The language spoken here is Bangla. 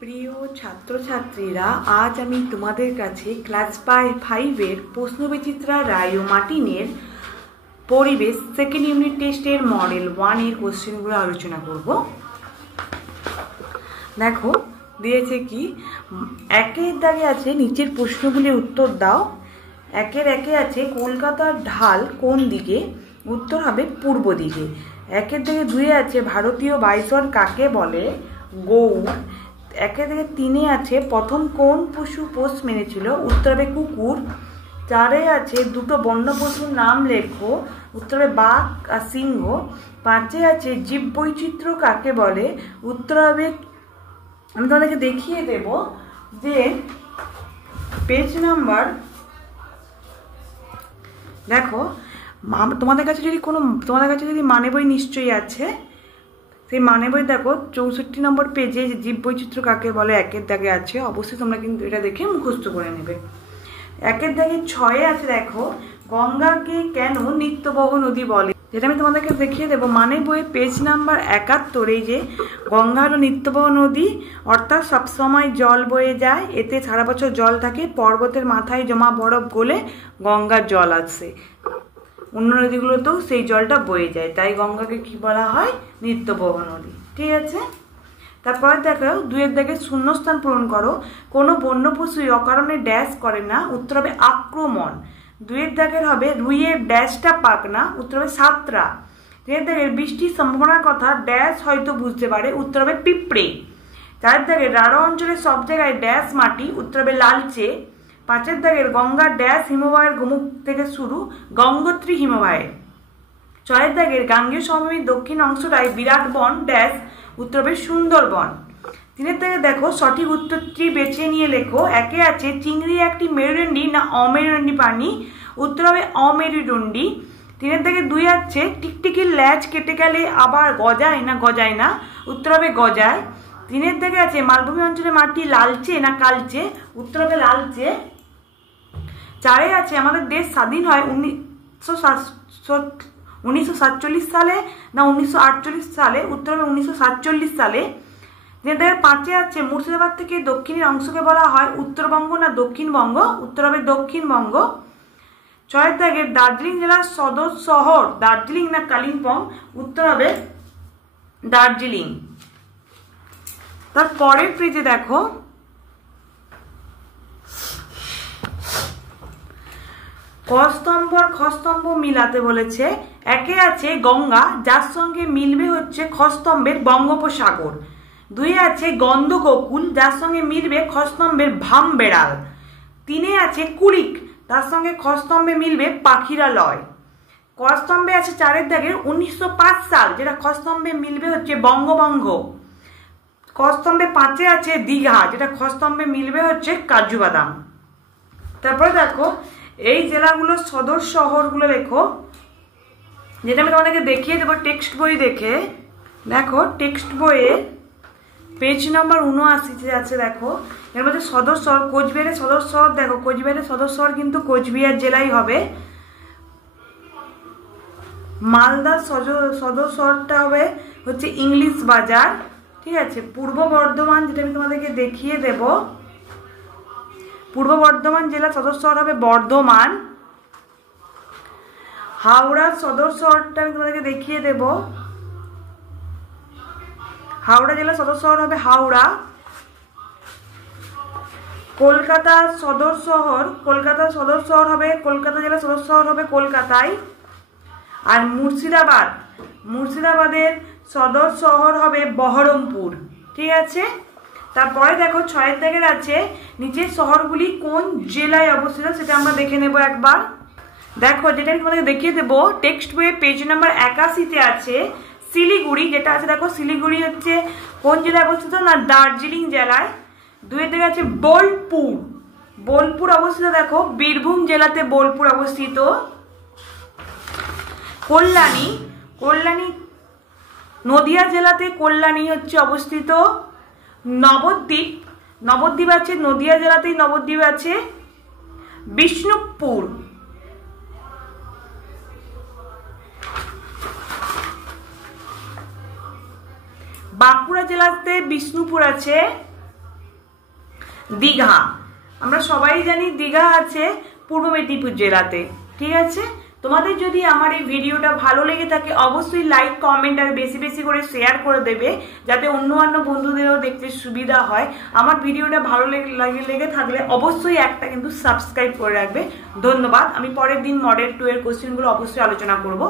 প্রিয় ছাত্রছাত্রীরা, আজ আমি তোমাদের কাছে ক্লাস 5-এর প্রশ্নবিচিত্রা রায় ও মার্টিনের পরিবেশ সেকেন্ড ইউনিট টেস্টের মডেল 1-এর কোশ্চেনগুলো আলোচনা করব। দেখো দিয়েছে কি, একের দাগে আছে নিচের প্রশ্নগুলির উত্তর দাও। একের একে আছে কলকাতার ঢাল কোন দিকে? উত্তর হবে পূর্ব দিকে। একের দাগে 2-এ আছে ভারতীয় বাইসন কাকে বলে? গৌড়। একের দাগে 3-এ আছে প্রথম কোন পশু পোষ মেনেছিল? উত্তর হবে কুকুর। 4-এ আছে দুটো বন্য পশুর নাম লেখো। উত্তর হবে বাঘ আর সিংহ। 5-এ আছে জীব বৈচিত্র্য কাকে বলে? উত্তর হবে, আমি তোমাদেরকে দেখিয়ে দেব যে পেজ নাম্বার, দেখো তোমাদের কাছে যদি মানে বই নিশ্চয়ই আছে, সেই মানে বই দেখো 64 নম্বর পেজে জীব বৈচিত্র্য কাকে বলে একের দাগে আছে। অবশ্যই তোমরা কিন্তু এটা দেখে মুখস্থ করে নেবে। একের দাগে 6-এ আছে, দেখো গঙ্গাকে কেন নিত্যবহ নদী বলে? যেটা আমি তোমাদেরকে দেখিয়ে দেবো মানে বইয়ে পেজ নাম্বার 71, এই যে গঙ্গা হলো নিত্যবহ নদী, অর্থাৎ সবসময় জল বয়ে যায়, এতে সারা বছর জল থাকে, পর্বতের মাথায় জমা বরফ গলে গঙ্গার জল আসে, অন্য নদীগুলোতেও সেই জলটা বয়ে যায়, তাই গঙ্গাকে কি বলা হয়? নিত্যবহ নদী। ঠিক আছে, তারপরে দেখো 2-এর দাগে শূন্যস্থান পূরণ করো। কোনো বন্য পশুই অকারণে ড্যাশ করে না। উত্তর হবে আক্রমণ। 2-এর দাগের হবে রুইয়ের ড্যাশটা পাক না। উত্তর হবে সাতরা। 3-এর দাগের বৃষ্টির সম্ভাবনার কথা ড্যাশ হয়তো বুঝতে পারে। উত্তর হবে পিঁপড়ে। 4-এর দাগের রাঢ় অঞ্চলের সব জায়গায় ড্যাশ মাটি। উত্তর হবে লালচে। 5-এর দাগের গঙ্গার ড্যাশ হিমবাহের গোমুখ থেকে শুরু। গঙ্গোত্রী হিমবাহের। 6-এর দাগের গাঙ্গেয় সমভূমির দক্ষিণ অংশটায় বিরাট বন ড্যাশ। উত্তর হবে সুন্দরবন। 3-এর দাগে দেখো সঠিক উত্তরটি বেছে নিয়ে লেখো। একে আছে চিংড়ি একটি মেরুদণ্ডী না অমেরুদণ্ডী প্রাণী? উত্তর হবে অমেরুদণ্ডী। 3-এর দাগে 2 আছে টিকটিকির ল্যাজ কেটে গেলে আবার গজায় না গজায় না? উত্তর হবে গজায়। 3-এর দাগে আছে মালভূমি অঞ্চলে মাটি লালচে না কালচে? উত্তর হবে লালচে। 4-এ আছে আমাদের দেশ স্বাধীন হয় 1947 সালে না 1948 সালে? উত্তর হবে 1947 সালে। 5-এ আছে মুর্শিদাবাদ থেকে দক্ষিণের অংশকে বলা হয় উত্তরবঙ্গ না দক্ষিণবঙ্গ? উত্তর হবে দক্ষিণবঙ্গ। 6-এর দাগের দার্জিলিং জেলার সদর শহর দার্জিলিং না কালিম্পং? উত্তর হবে দার্জিলিং। তার পরের পেজে দেখো কস্তম্ভ আর খস্তম্ভ মিলাতে বলেছে। একে আছে গঙ্গা, যার সঙ্গে মিলবে হচ্ছে খস্তম্ভের বঙ্গোপসাগর। 2-এ আছে গন্ধগোকুল, যার সঙ্গে মিলবে খস্তম্ভের ভাম বেড়াল। 3-এ আছে কুড়িক, তার সঙ্গে খস্তম্ভে মিলবে পাখিরালয়। কস্তম্ভে আছে 4-এর দাগের 1905 সাল, যেটা খস্তম্ভে মিলবে হচ্ছে বঙ্গভঙ্গ। কস্তম্ভে 5-এ আছে দীঘা, যেটা খস্তম্ভে মিলবে হচ্ছে কাজু বাদাম। তারপরে দেখো এই জেলাগুলোর সদর শহরগুলো লেখো, যেটা আমি তোমাদেরকে দেখিয়ে দেবো টেক্সট বই দেখে। দেখো টেক্সট বইয়ে পেজ নাম্বার 79 আছে, দেখো এর মধ্যে সদর শহর কোচবিহারের সদর শহর, দেখো কোচবিহারের সদর শহর কিন্তু কোচবিহার জেলাই হবে। মালদার সদর শহরটা হবে হচ্ছে ইংলিশ বাজার। ঠিক আছে, পূর্ব বর্ধমান, যেটা আমি তোমাদেরকে দেখিয়ে দেব, পূর্ব বর্ধমান জেলার সদর শহর হবে বর্ধমান। হাওড়ার সদর শহরটা আমি তোমাদেরকে দেখিয়ে দেব, হাওড়া জেলার সদর শহর হবে হাওড়া। কলকাতার সদর শহর হবে কলকাতা জেলার সদর শহর হবে কলকাতায়। আর মুর্শিদাবাদের সদর শহর হবে বহরমপুর। ঠিক আছে, তারপরে দেখো 6-এর দাগের আছে নিচের শহরগুলি কোন জেলায় অবস্থিত, সেটা আমরা দেখে নেব একবার। দেখো যেটা আমি তোমাদেরকে দেখিয়ে দেবো টেক্সট বইয়ে পেজ নাম্বার 81-তে আছে শিলিগুড়ি, যেটা আছে দেখো শিলিগুড়ি হচ্ছে কোন জেলায় অবস্থিত না দার্জিলিং জেলায়। 2-এর দাগে আছে বোলপুর অবস্থিত, দেখো বীরভূম জেলাতে বোলপুর অবস্থিত। কল্যাণী নদিয়া জেলাতে কল্যাণী হচ্ছে অবস্থিত। নবদ্বীপ আছে নদিয়া জেলাতেই নবদ্বীপ আছে। বিষ্ণুপুর বাঁকুড়া জেলাতে বিষ্ণুপুর আছে। দীঘা। আমরা সবাই জানি দীঘা আছে পূর্ব মেদিনীপুর জেলাতে, ঠিক আছে। তোমাদের যদি আমার এই ভিডিওটা ভালো লেগে থাকে অবশ্যই লাইক কমেন্ট আর বেশি বেশি করে শেয়ার করে দেবে, যাতে অন্য বন্ধুদেরও দেখতে সুবিধা হয়। আমার ভিডিওটা ভালো লেগে থাকলে অবশ্যই একটা কিন্তু সাবস্ক্রাইব করে রাখবে। ধন্যবাদ। আমি পরের দিন মডেল 2 এর কোশ্চেনগুলো অবশ্যই আলোচনা করব।